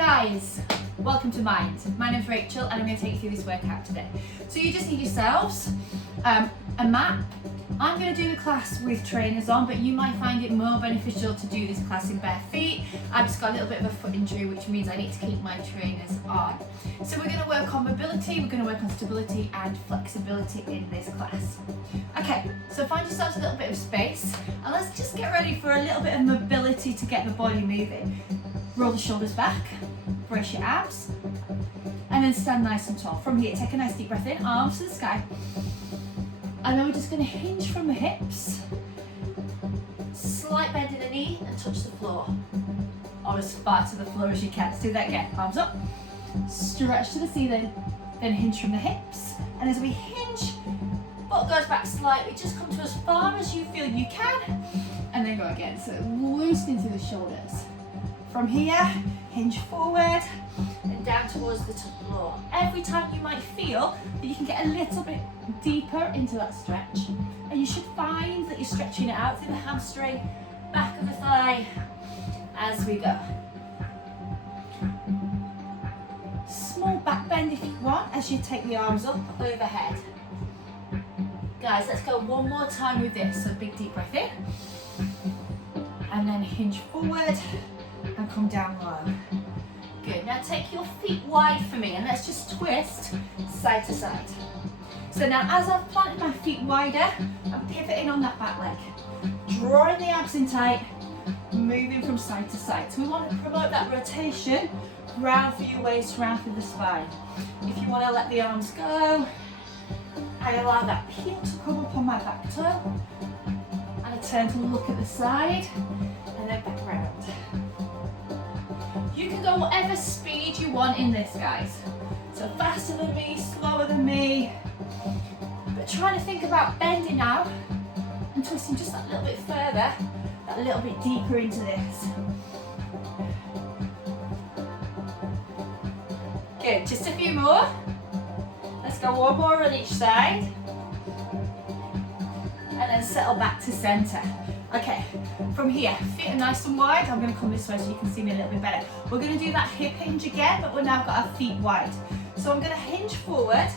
guys, welcome to Mind. My name's Rachel and I'm going to take you through this workout today. So you just need yourselves a mat. I'm going to do the class with trainers on, but you might find it more beneficial to do this class in bare feet. I've just got a little bit of a foot injury, which means I need to keep my trainers on. So we're going to work on mobility, we're going to work on stability and flexibility in this class. Okay, so find yourselves a little bit of space and let's just get ready for a little bit of mobility to get the body moving. Roll the shoulders back, brace your abs, and then stand nice and tall. From here, take a nice deep breath in, arms to the sky. And then we're just going to hinge from the hips, slight bend in the knee and touch the floor. Or as far to the floor as you can. Let's do that again. Arms up, stretch to the ceiling, then hinge from the hips. And as we hinge, butt goes back slightly, just come to as far as you feel you can, and then go again. So loosening through the shoulders. From here, hinge forward and down towards the top floor. Every time you might feel that you can get a little bit deeper into that stretch, and you should find that you're stretching it out through the hamstring, back of the thigh as we go. Small back bend if you want as you take the arms up overhead. Guys, let's go one more time with this. So big deep breath in and then hinge forward and come down low. Good, now take your feet wide for me and let's just twist side to side. So now as I've planted my feet wider, I'm pivoting on that back leg. Drawing the abs in tight, moving from side to side. So we want to promote that rotation, round through your waist, round through the spine. If you want to let the arms go, I allow that heel to come up on my back toe, and I turn to look at the side, and then back round. You can go whatever speed you want in this, guys. So faster than me, slower than me, but trying to think about bending out and twisting just that little bit further, that little bit deeper into this. Good, just a few more. Let's go one more on each side. And then settle back to center. Okay, from here, feet are nice and wide. I'm going to come this way so you can see me a little bit better. We're going to do that hip hinge again, but we've now got our feet wide. So I'm going to hinge forward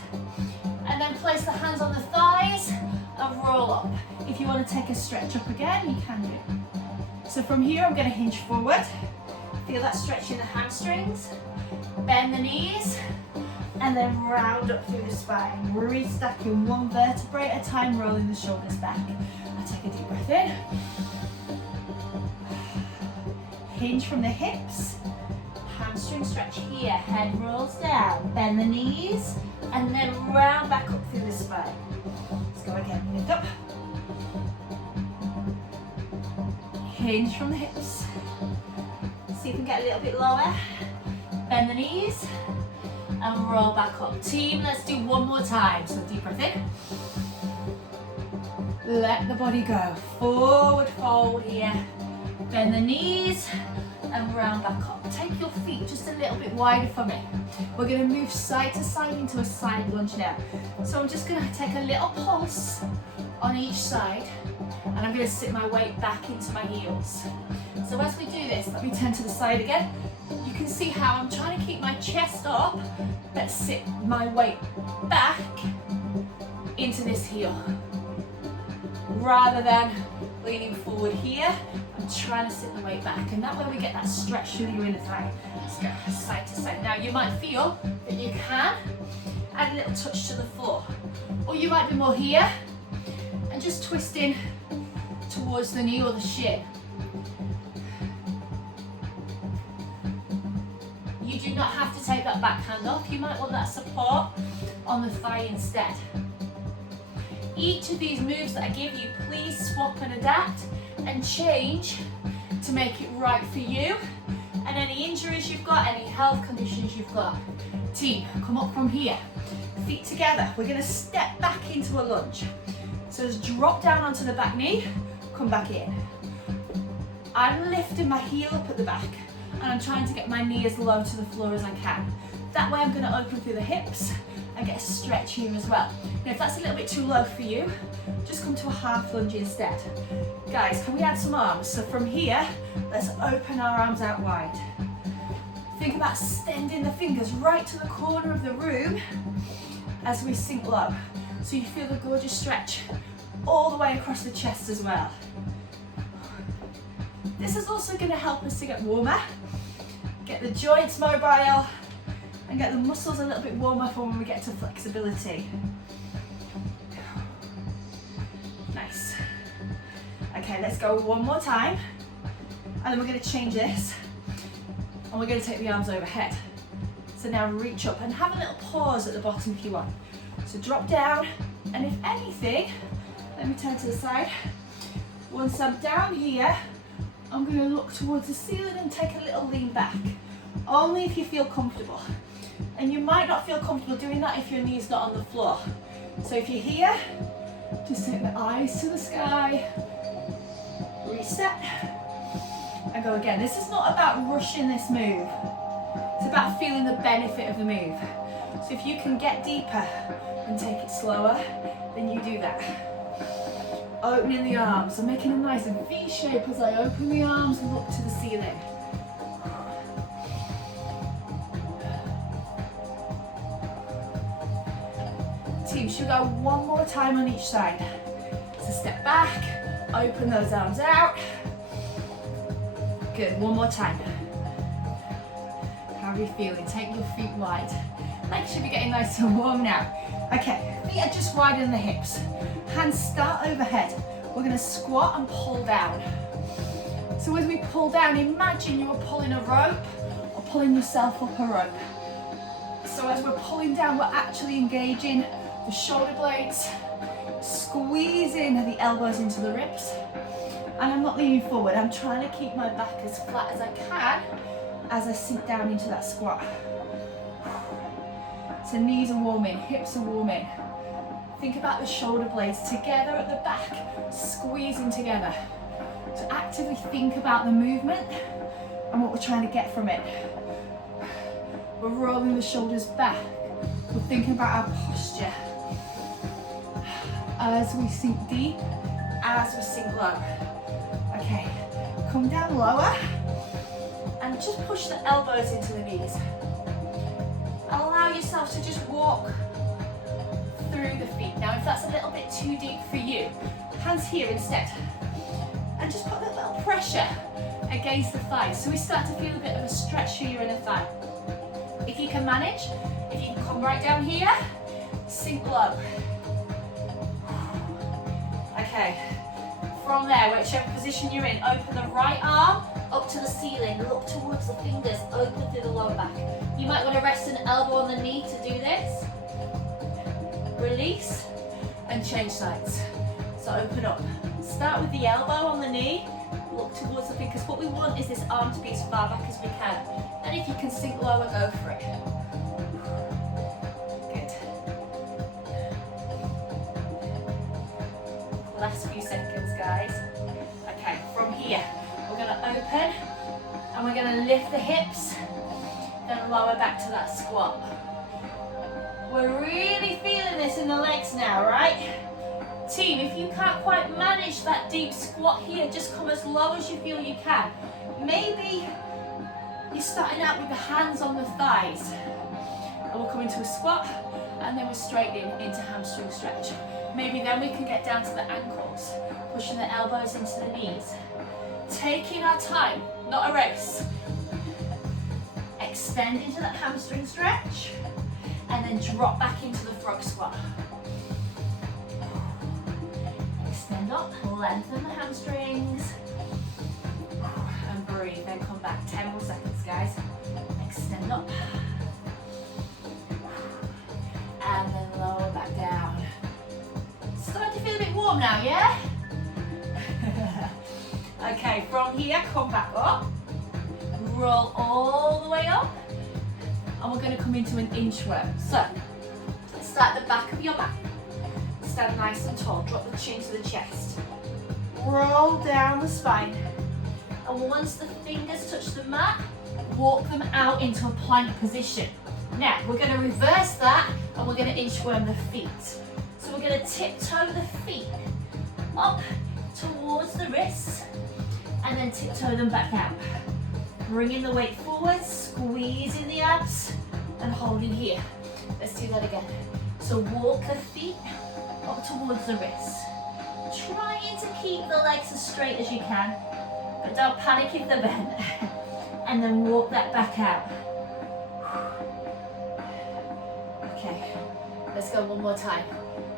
and then place the hands on the thighs and roll up. If you want to take a stretch up again, you can do. So from here, I'm going to hinge forward. Feel that stretch in the hamstrings. Bend the knees and then round up through the spine. Restacking one vertebrae at a time, rolling the shoulders back. I take a deep breath in. Hinge from the hips. Hamstring stretch here. Head rolls down. Bend the knees and then round back up through the spine. Let's go again. Lift up. Hinge from the hips. See if we can get a little bit lower. Bend the knees and roll back up. Team, let's do one more time. So deep breath in. Let the body go. Forward fold here. Bend the knees and round back up. Take your feet just a little bit wider for me. We're going to move side to side into a side lunge now. So I'm just going to take a little pulse on each side and I'm going to sit my weight back into my heels. So as we do this, let me turn to the side again. You can see how I'm trying to keep my chest up, but sit my weight back into this heel. Rather than leaning forward here, I'm trying to sit the weight back, and that way we get that stretch through your inner thigh. Let's go side to side. Now you might feel that you can add a little touch to the floor, or you might be more here and just twisting towards the knee or the shin. You do not have to take that back hand off. You might want that support on the thigh instead. Each of these moves that I give you, please swap and adapt and change to make it right for you and any injuries you've got, any health conditions you've got. Team, come up from here. Feet together. We're going to step back into a lunge. So just drop down onto the back knee, come back in. I'm lifting my heel up at the back and I'm trying to get my knee as low to the floor as I can. That way I'm going to open through the hips and get a stretch here as well. Now if that's a little bit too low for you, just come to a half lunge instead. Guys, can we add some arms? So from here, let's open our arms out wide. Think about extending the fingers right to the corner of the room as we sink low. So you feel the gorgeous stretch all the way across the chest as well. This is also going to help us to get warmer, get the joints mobile, and get the muscles a little bit warmer for when we get to flexibility. Nice. Okay, let's go one more time. And then we're going to change this. And we're going to take the arms overhead. So now reach up and have a little pause at the bottom if you want. So drop down, and if anything, let me turn to the side. Once I'm down here, I'm going to look towards the ceiling and take a little lean back. Only if you feel comfortable. And you might not feel comfortable doing that if your knee's not on the floor. So if you're here, just take the eyes to the sky, reset, and go again. This is not about rushing this move. It's about feeling the benefit of the move. So if you can get deeper and take it slower, then you do that. Opening the arms. I'm making a nice V shape as I open the arms and look to the ceiling. Team, should go one more time on each side. So step back, open those arms out. Good, one more time. How are you feeling? Take your feet wide. Legs should be getting nice and warm now. Okay, feet are just wider than the hips. Hands start overhead. We're going to squat and pull down. So as we pull down, imagine you are pulling a rope or pulling yourself up a rope. So as we're pulling down, we're actually engaging the shoulder blades, squeezing the elbows into the ribs. And I'm not leaning forward, I'm trying to keep my back as flat as I can as I sink down into that squat. So knees are warming, hips are warming. Think about the shoulder blades together at the back, squeezing together. So actively think about the movement and what we're trying to get from it. We're rolling the shoulders back. We're thinking about our posture. As we sink deep, as we sink low. Okay, come down lower and just push the elbows into the knees. Allow yourself to just walk through the feet. Now if that's a little bit too deep for you, hands here instead. And just put a little pressure against the thighs so we start to feel a bit of a stretch through your inner thigh. If you can manage, if you can come right down here, sink low. Okay, from there, whichever position you're in, open the right arm up to the ceiling, look towards the fingers, open through the lower back. You might want to rest an elbow on the knee to do this. Release and change sides. So open up. Start with the elbow on the knee, look towards the fingers. What we want is this arm to be as far back as we can. And if you can sink lower, go for it. Last few seconds, guys. Okay, from here, we're going to open and we're going to lift the hips, then lower back to that squat. We're really feeling this in the legs now, right? Team, if you can't quite manage that deep squat here, just come as low as you feel you can. Maybe you're starting out with the hands on the thighs. And we'll come into a squat and then we're straightening into hamstring stretch. Maybe then we can get down to the ankles, pushing the elbows into the knees. Taking our time, not a race. Extend into that hamstring stretch, and then drop back into the frog squat. Extend up, lengthen the hamstrings, and breathe, then come back. 10 more seconds, guys. Extend up, and then lower back down. Starting to feel a bit warm now, yeah? Okay, from here, come back up. Roll all the way up. And we're going to come into an inchworm. So, start at the back of your mat. Stand nice and tall. Drop the chin to the chest. Roll down the spine. And once the fingers touch the mat, walk them out into a plank position. Now, we're going to reverse that and we're going to inchworm the feet. So we're going to tiptoe the feet up towards the wrists and then tiptoe them back out. Bringing the weight forward. forward, squeezing the abs and holding here. Let's do that again. So walk the feet up towards the wrists. Trying to keep the legs as straight as you can, but don't panic if they're bent. And then walk that back out. Okay, let's go one more time.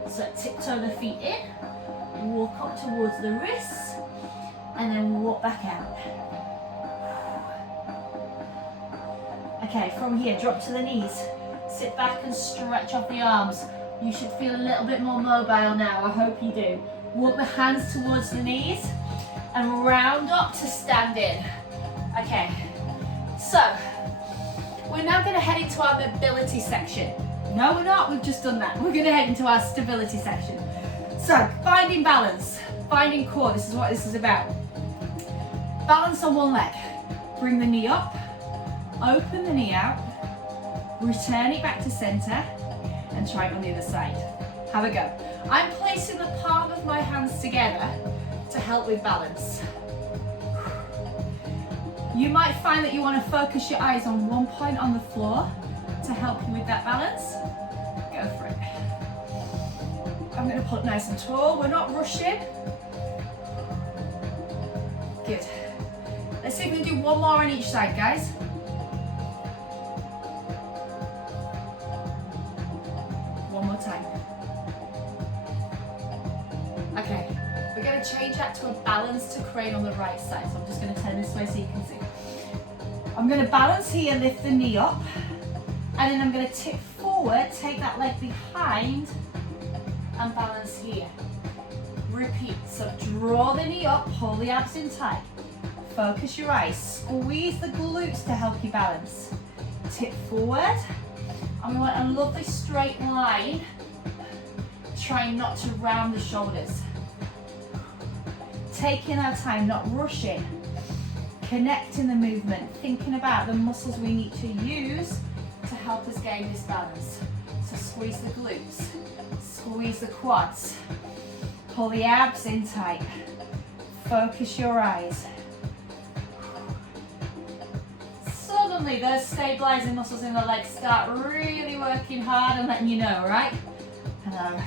So tiptoe the feet in, walk up towards the wrists, and then walk back out. Okay, from here, drop to the knees. Sit back and stretch off the arms. You should feel a little bit more mobile now, I hope you do. Walk the hands towards the knees and round up to standing. Okay, so we're now going to head into our mobility section. No, we're not, we've just done that. We're going to head into our stability section. So, finding balance, finding core, this is what this is about. Balance on one leg. Bring the knee up, open the knee out, return it back to center, and try it on the other side. Have a go. I'm placing the palm of my hands together to help with balance. You might find that you want to focus your eyes on one point on the floor to help you with that balance. Go for it. I'm going to pull it nice and tall. We're not rushing. Good. Let's see if we can do one more on each side, guys. One more time. Okay, we're going to change that to a balanced to crane on the right side. So I'm just going to turn this way so you can see. I'm going to balance here, lift the knee up, and then I'm going to tip forward, take that leg behind, and balance here. Repeat, so draw the knee up, pull the abs in tight. Focus your eyes, squeeze the glutes to help you balance. Tip forward, and we want a lovely straight line, trying not to round the shoulders. Taking our time, not rushing. Connecting the movement, thinking about the muscles we need to use to help us gain this balance. So squeeze the glutes, squeeze the quads, pull the abs in tight, focus your eyes. Suddenly those stabilizing muscles in the legs start really working hard and letting you know, right? Hello.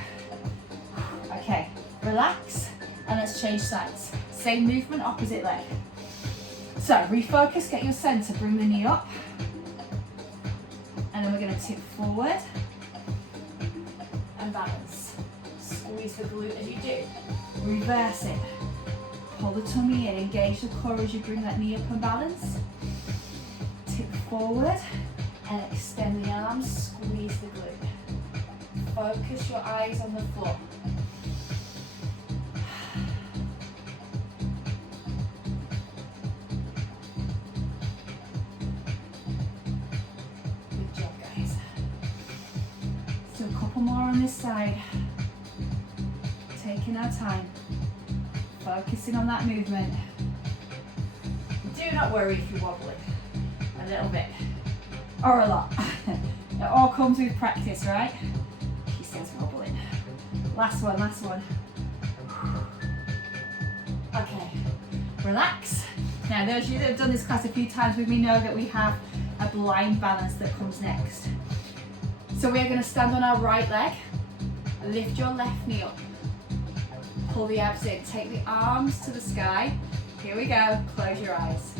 Okay, relax and let's change sides. Same movement, opposite leg. So refocus, get your center, bring the knee up, and then we're going to tip forward and balance. Squeeze the glute as you do. Reverse it. Pull the tummy in, engage the core as you bring that knee up and balance. Tip forward and extend the arms, squeeze the glute. Focus your eyes on the floor. More on this side, taking our time, focusing on that movement. Do not worry if you're wobbling a little bit or a lot. It all comes with practice, right? She says wobbling. Last one, last one. Okay, relax. Now those of you that have done this class a few times with me know that we have a blind balance that comes next. So we're going to stand on our right leg, lift your left knee up, pull the abs in, take the arms to the sky. Here we go, close your eyes.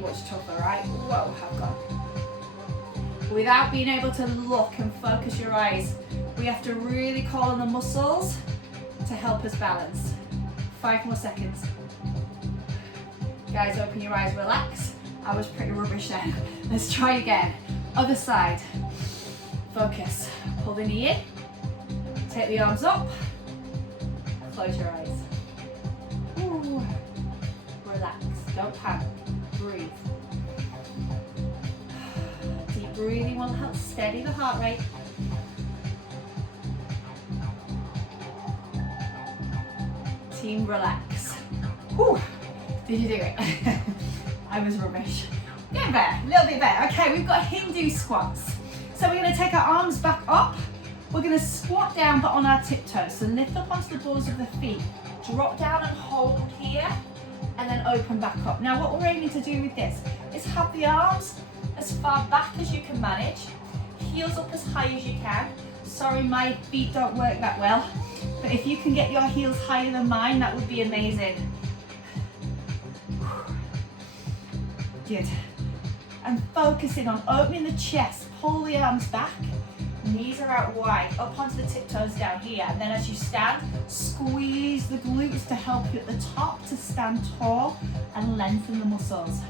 Much tougher, right? Whoa, have gone. Without being able to look and focus your eyes, we have to really call on the muscles to help us balance. 5 more seconds. Guys, open your eyes, relax. I was pretty rubbish then. Let's try again. Other side. Focus. Pull the knee in. Take the arms up. Close your eyes. Ooh. Relax. Don't panic. Breathe. Deep breathing will help steady the heart rate. Team, relax. Whew. Did you do it? I was rubbish. Getting better, a little bit better. Okay, we've got Hindu squats. So we're going to take our arms back up. We're going to squat down but on our tiptoes. So lift up onto the balls of the feet. Drop down and hold here. And then open back up. Now what we're aiming to do with this is have the arms as far back as you can manage, heels up as high as you can. Sorry, my feet don't work that well, but if you can get your heels higher than mine, that would be amazing. Good. And focusing on opening the chest, pull the arms back, knees are out wide, up onto the tiptoes down here, and then as you stand, squeeze the glutes to help you at the top to stand tall and lengthen the muscles.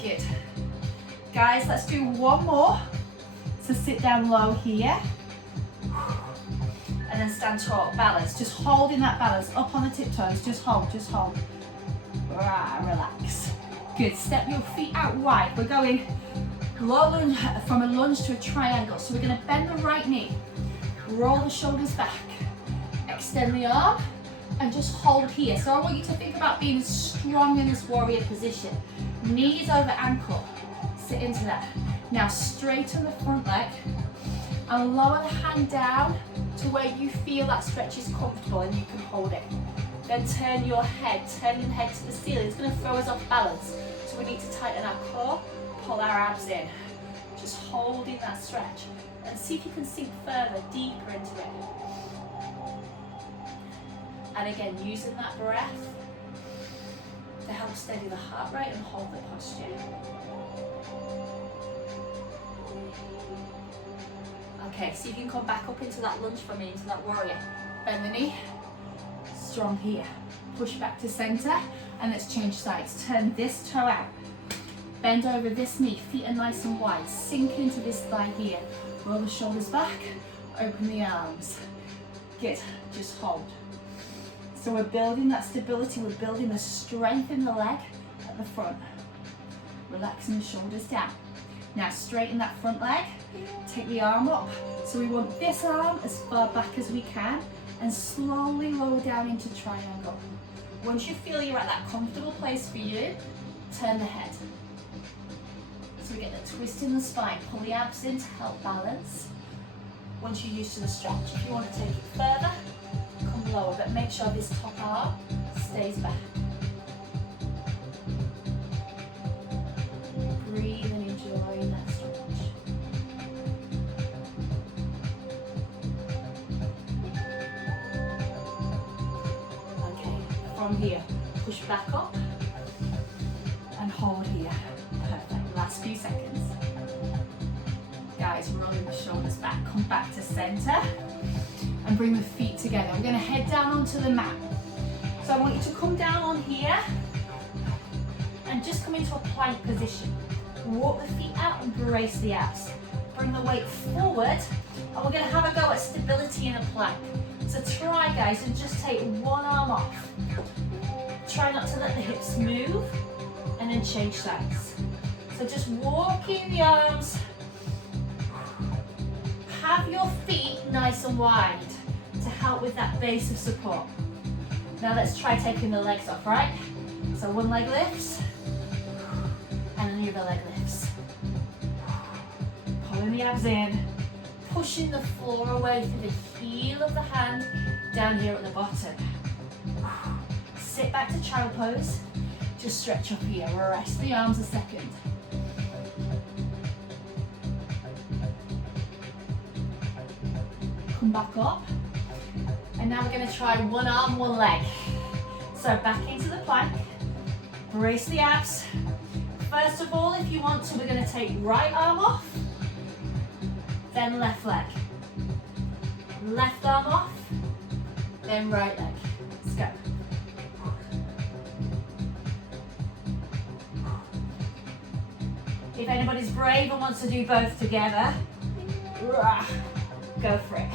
Good. Guys, let's do one more. So sit down low here, and then stand tall, balance, just holding that balance, up on the tiptoes, just hold, just hold. Relax. Good, step your feet out wide. We're going low lunge, from a lunge to a triangle. So we're gonna bend the right knee, roll the shoulders back, extend the arm, and just hold here. So I want you to think about being strong in this warrior position. Knees over ankle, sit into that. Now straighten the front leg and lower the hand down to where you feel that stretch is comfortable and you can hold it. Then turn your head to the ceiling. It's going to throw us off balance. So we need to tighten our core, pull our abs in. Just holding that stretch and see if you can sink further, deeper into it. And again, using that breath to help steady the heart rate and hold the posture. Okay, see if you can come back up into that lunge for me, into that warrior. Bend the knee, strong here. Push back to center, and let's change sides. Turn this toe out. Bend over this knee, feet are nice and wide. Sink into this thigh here. Roll the shoulders back, open the arms. Good, just hold. So we're building that stability, we're building the strength in the leg at the front. Relaxing the shoulders down. Now straighten that front leg, take the arm up. So we want this arm as far back as we can and slowly lower down into triangle. Once you feel you're at that comfortable place for you, turn the head. So we get the twist in the spine, pull the abs in to help balance. Once you're used to the stretch, if you want to take it further, come lower, but make sure this top arm stays back. Breathe and enjoy that stretch. Okay, from here, push back up and hold here. Perfect, last few seconds. Guys, rolling the shoulders back, come back to center and bring the feet together. We're gonna head down onto the mat. So I want you to come down on here and just come into a plank position. Walk the feet out and brace the abs. Bring the weight forward, and we're gonna have a go at stability in a plank. So try, guys, and just take one arm off. Try not to let the hips move, and then change sides. So just walking the arms. Have your feet nice and wide to help with that base of support. Now let's try taking the legs off, right? So one leg lifts, and the other leg lifts. Pulling the abs in, pushing the floor away through the heel of the hand down here at the bottom. Sit back to child pose, just stretch up here, rest the arms a second. Come back up, and now we're going to try one arm, one leg. So back into the plank, brace the abs. First of all, if you want to, we're going to take right arm off, then left leg. Left arm off, then right leg. Let's go. If anybody's brave and wants to do both together, go for it.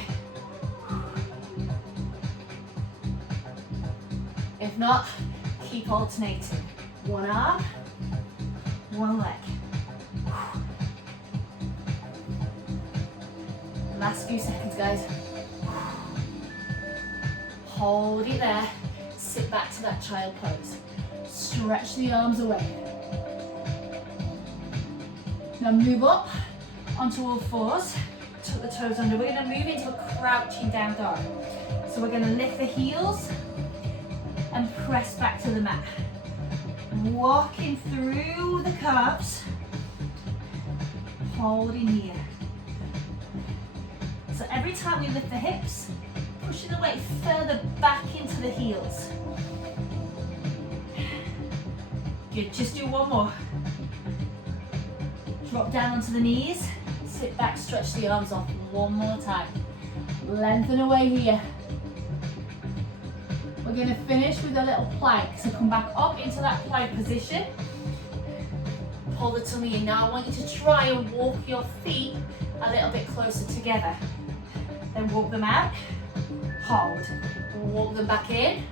If not, keep alternating. One arm, one leg. Last few seconds, guys. Hold it there. Sit back to that child pose. Stretch the arms away. Now move up onto all fours. Tuck the toes under. We're going to move into a crouching down dog. So we're going to lift the heels and press back to the mat. Walking through the calves, holding here. So every time we lift the hips, pushing the weight further back into the heels. Good, just do one more. Drop down onto the knees, sit back, stretch the arms off. One more time. Lengthen away here. We're going to finish with a little plank. So come back up into that plank position. Pull the tummy in. Now I want you to try and walk your feet a little bit closer together. Then walk them out, hold. Walk them back in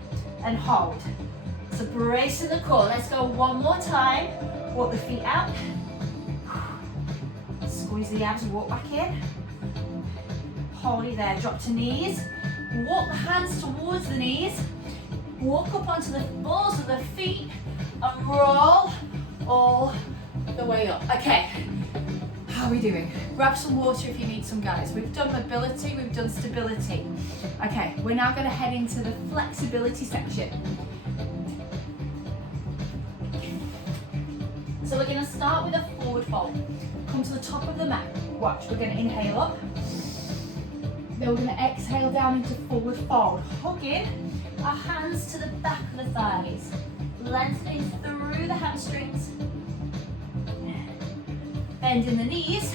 and hold. So brace in the core. Let's go one more time. Walk the feet out. Squeeze the abs, walk back in. Hold it there, drop to knees. Walk the hands towards the knees. Walk up onto the balls of the feet and roll all the way up. Okay, how are we doing? Grab some water if you need some, guys. We've done mobility, we've done stability. Okay, we're now going to head into the flexibility section. So we're going to start with a forward fold. Come to the top of the mat. Watch, we're going to inhale up. Then we're going to exhale down into forward fold. Hugging our hands to the back of the thighs. Lengthening through the hamstrings. Bending the knees.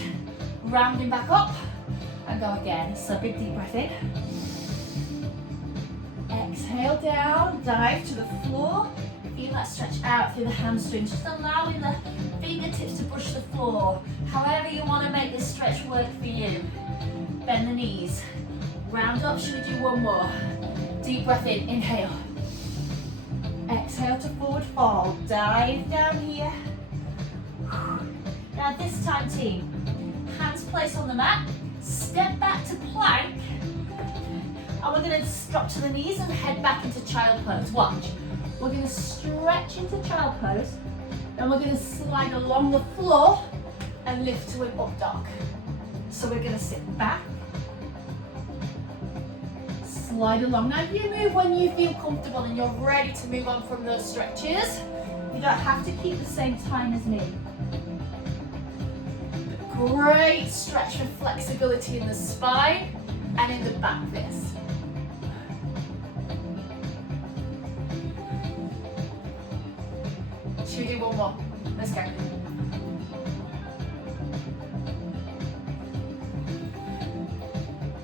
Rounding back up. And go again. So big deep breath in. Exhale down. Dive to the floor. Feel that stretch out through the hamstrings. Just allowing the fingertips to brush the floor. However you want to make this stretch work for you. Bend the knees. Round up. Should we do one more? Deep breath in. Inhale. Exhale to forward fold. Dive down here. Now this time, team, hands placed on the mat. Step back to plank. And we're going to drop to the knees and head back into child pose. Watch. We're going to stretch into child pose. Then we're going to slide along the floor and lift to an up dog. So we're going to sit back. Slide along. Now you move when you feel comfortable and you're ready to move on from those stretches. You don't have to keep the same time as me. Great stretch for flexibility in the spine and in the back this. Should we do one more? Let's go.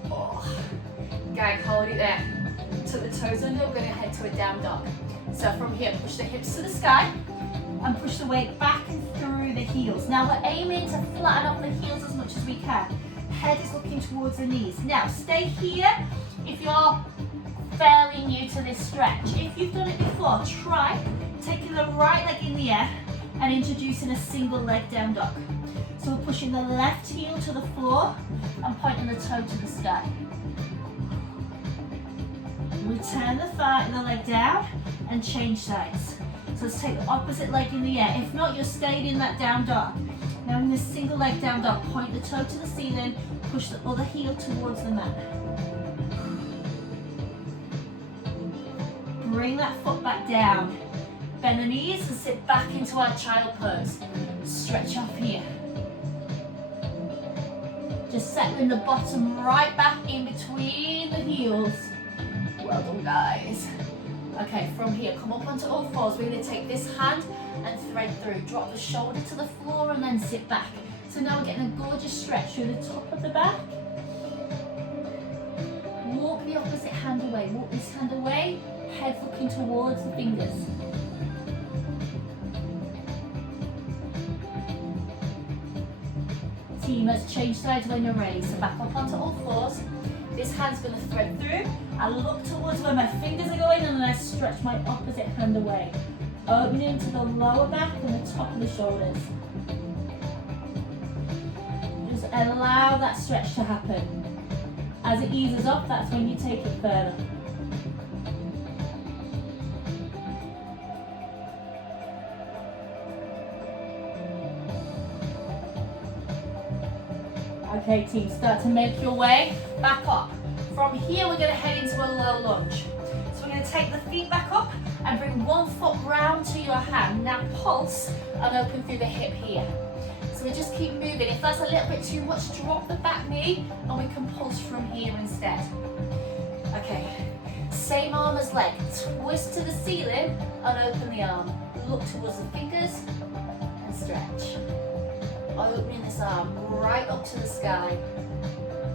Oh. Guys, hold it there. Tuck the toes under, we're going to head to a down dog. So from here, push the hips to the sky and push the weight back and through the heels. Now we're aiming to flatten off the heels as much as we can. Head is looking towards the knees. Now stay here if you're fairly new to this stretch. If you've done it before, try taking the right leg in the air and introducing a single leg down dog. So we're pushing the left heel to the floor and pointing the toe to the sky. Return the leg down and change sides. So let's take the opposite leg in the air. If not, you're staying in that down dog. Now in this single leg down dog, point the toe to the ceiling, push the other heel towards the mat. Bring that foot back down. Bend the knees and sit back into our child pose. Stretch off here. Just settling the bottom right back in between the heels. Well done, guys. Okay, from here, come up onto all fours. We're going to take this hand and thread through. Drop the shoulder to the floor and then sit back. So now we're getting a gorgeous stretch through the top of the back. Walk the opposite hand away. Walk this hand away, head looking towards the fingers. Team, let's change sides when you're ready. So back up onto all fours. This hand's going to thread through. I look towards where my fingers are going and then I stretch my opposite hand away. Opening to the lower back and the top of the shoulders. Just allow that stretch to happen. As it eases up, that's when you take it further. Okay, team, start to make your way back up. From here, we're going to head into a low lunge. So we're going to take the feet back up and bring one foot round to your hand. Now pulse and open through the hip here. So we just keep moving. If that's a little bit too much, drop the back knee and we can pulse from here instead. Okay, same arm as leg. Twist to the ceiling and open the arm. Look towards the fingers and stretch. Opening this arm right up to the sky.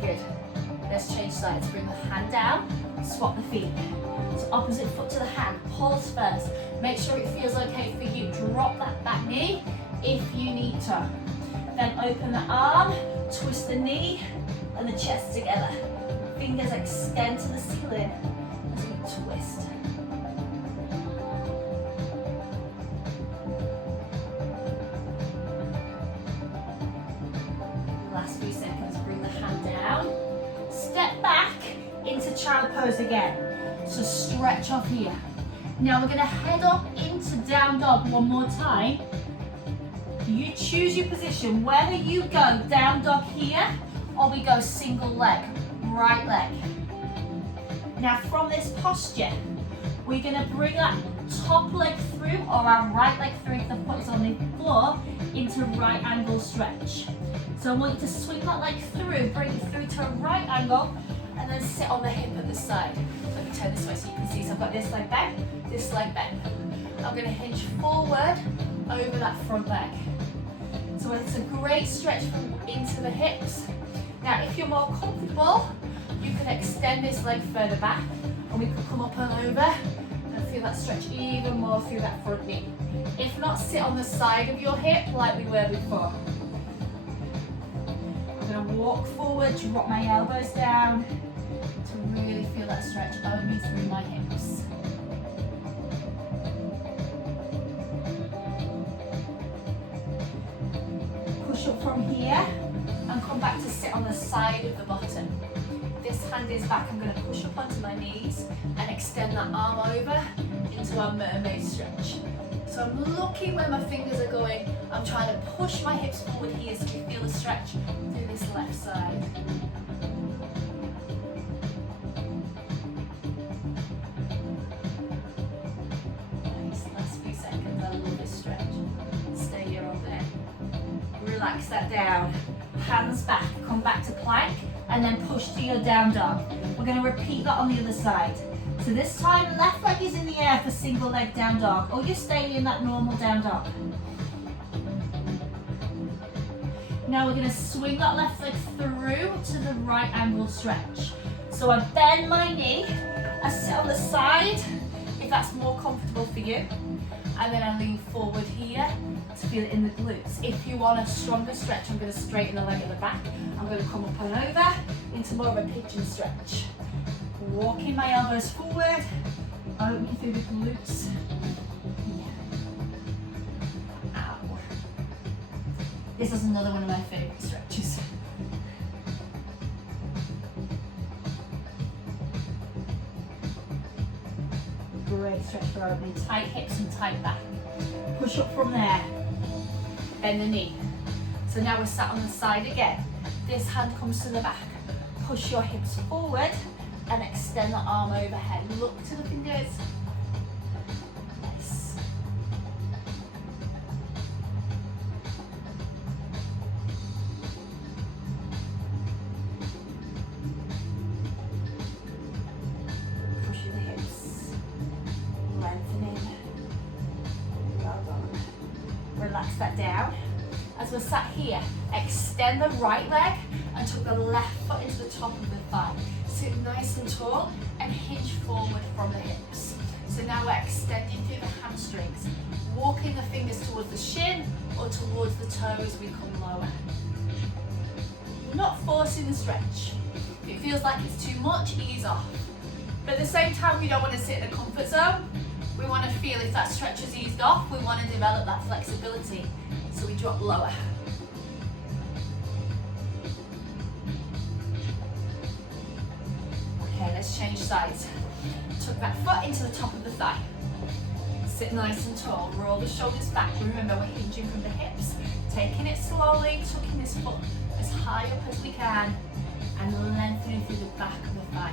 Good. Let's change sides. Bring the hand down, swap the feet. So opposite foot to the hand. Pulse first. Make sure it feels okay for you. Drop that back knee if you need to. Then open the arm, twist the knee and the chest together. Fingers extend to the ceiling as we twist. Last few seconds, bring the hand down. Step back into child pose again. So stretch off here. Now we're going to head up into down dog one more time. You choose your position, whether you go down dog here or we go single leg, right leg. Now from this posture, we're going to bring that top leg through or our right leg through if the foot is on the floor into right angle stretch. So I want you to swing that leg through, bring it through to a right angle and then sit on the hip at the side. Let me turn this way so you can see. So I've got this leg bent, this leg bent. I'm going to hinge forward over that front leg. So it's a great stretch from into the hips. Now if you're more comfortable, you can extend this leg further back and we can come up and over and feel that stretch even more through that front knee. If not, sit on the side of your hip like we were before. I'm going to walk forward, drop my elbows down to really feel that stretch only through my hips. Push up from here and come back to sit on the side of the bottom. This hand is back. I'm going to push up onto my knees and extend that arm over into our mermaid stretch. So I'm looking where my fingers are going. I'm trying to push my hips forward here so we feel the stretch through this left side. Nice, last few seconds. I love this stretch. Stay here all day. Relax that down. Hands back, come back to plank and then push to your down dog. We're going to repeat that on the other side. So this time left leg is in the air for single leg down dog, or you're staying in that normal down dog. Now we're going to swing that left leg through to the right angle stretch. So I bend my knee, I sit on the side if that's more comfortable for you, and then I lean forward here to feel it in the glutes. If you want a stronger stretch, I'm going to straighten the leg at the back. I'm going to come up and over into more of a pigeon stretch. Walking my elbows forward, opening through the glutes. Ow. This is another one of my favourite stretches. Great stretch for opening, tight hips and tight back. Push up from there, bend the knee. So now we're sat on the side again. This hand comes to the back. Push your hips forward and extend the arm overhead. Look to the fingers. Nice. Pushing the hips, lengthening. Well done. Relax that down. As we're sat here, extend the right leg and tuck the left foot into the top of the thigh. Sit nice and tall and hinge forward from the hips. So now we're extending through the hamstrings, walking the fingers towards the shin or towards the toes. We come lower. We're not forcing the stretch. If it feels like it's too much, ease off. But at the same time, we don't want to sit in a comfort zone. We want to feel if that stretch has eased off, we want to develop that flexibility. So we drop lower. Okay, let's change sides. Tuck that foot into the top of the thigh. Sit nice and tall. Roll the shoulders back. Remember, we're hinging from the hips. Taking it slowly, tucking this foot as high up as we can, and lengthening through the back of the thigh.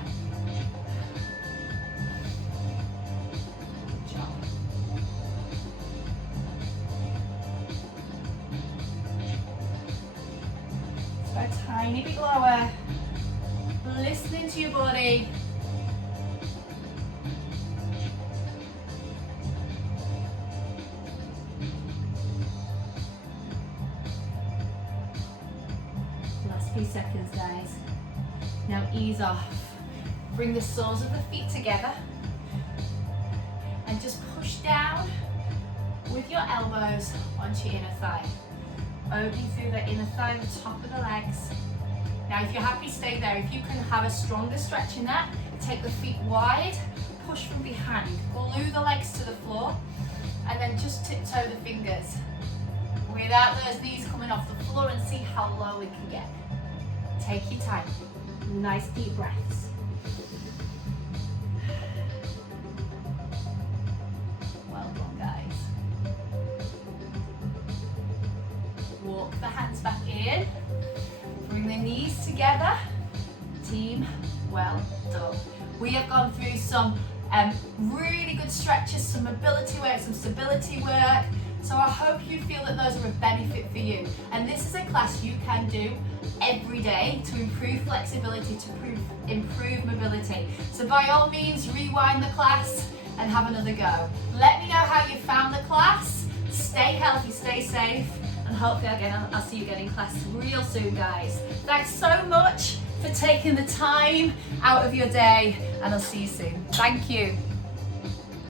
Good job. keep it lower. Listening to your body. Last few seconds, guys. Now ease off. Bring the soles of the feet together and just push down with your elbows onto your inner thigh. Opening through the inner thigh, the top of the legs. Now if you're happy, stay there. If you can have a stronger stretch in that, take the feet wide, push from behind, glue the legs to the floor, and then just tiptoe the fingers without those knees coming off the floor, and see how low we can get. Take your time. Nice deep breaths. Well done, guys. Walk the hands back in. Bring the knees together. Team, well done. We have gone through some really good stretches, some mobility work, some stability work. So I hope you feel that those are a benefit for you. And this is a class you can do every day to improve flexibility, to improve mobility. So by all means, rewind the class and have another go. Let me know how you found the class. Stay healthy, stay safe, and hopefully I'll see you again in class real soon, guys. Thanks so much for taking the time out of your day, and I'll see you soon. Thank you.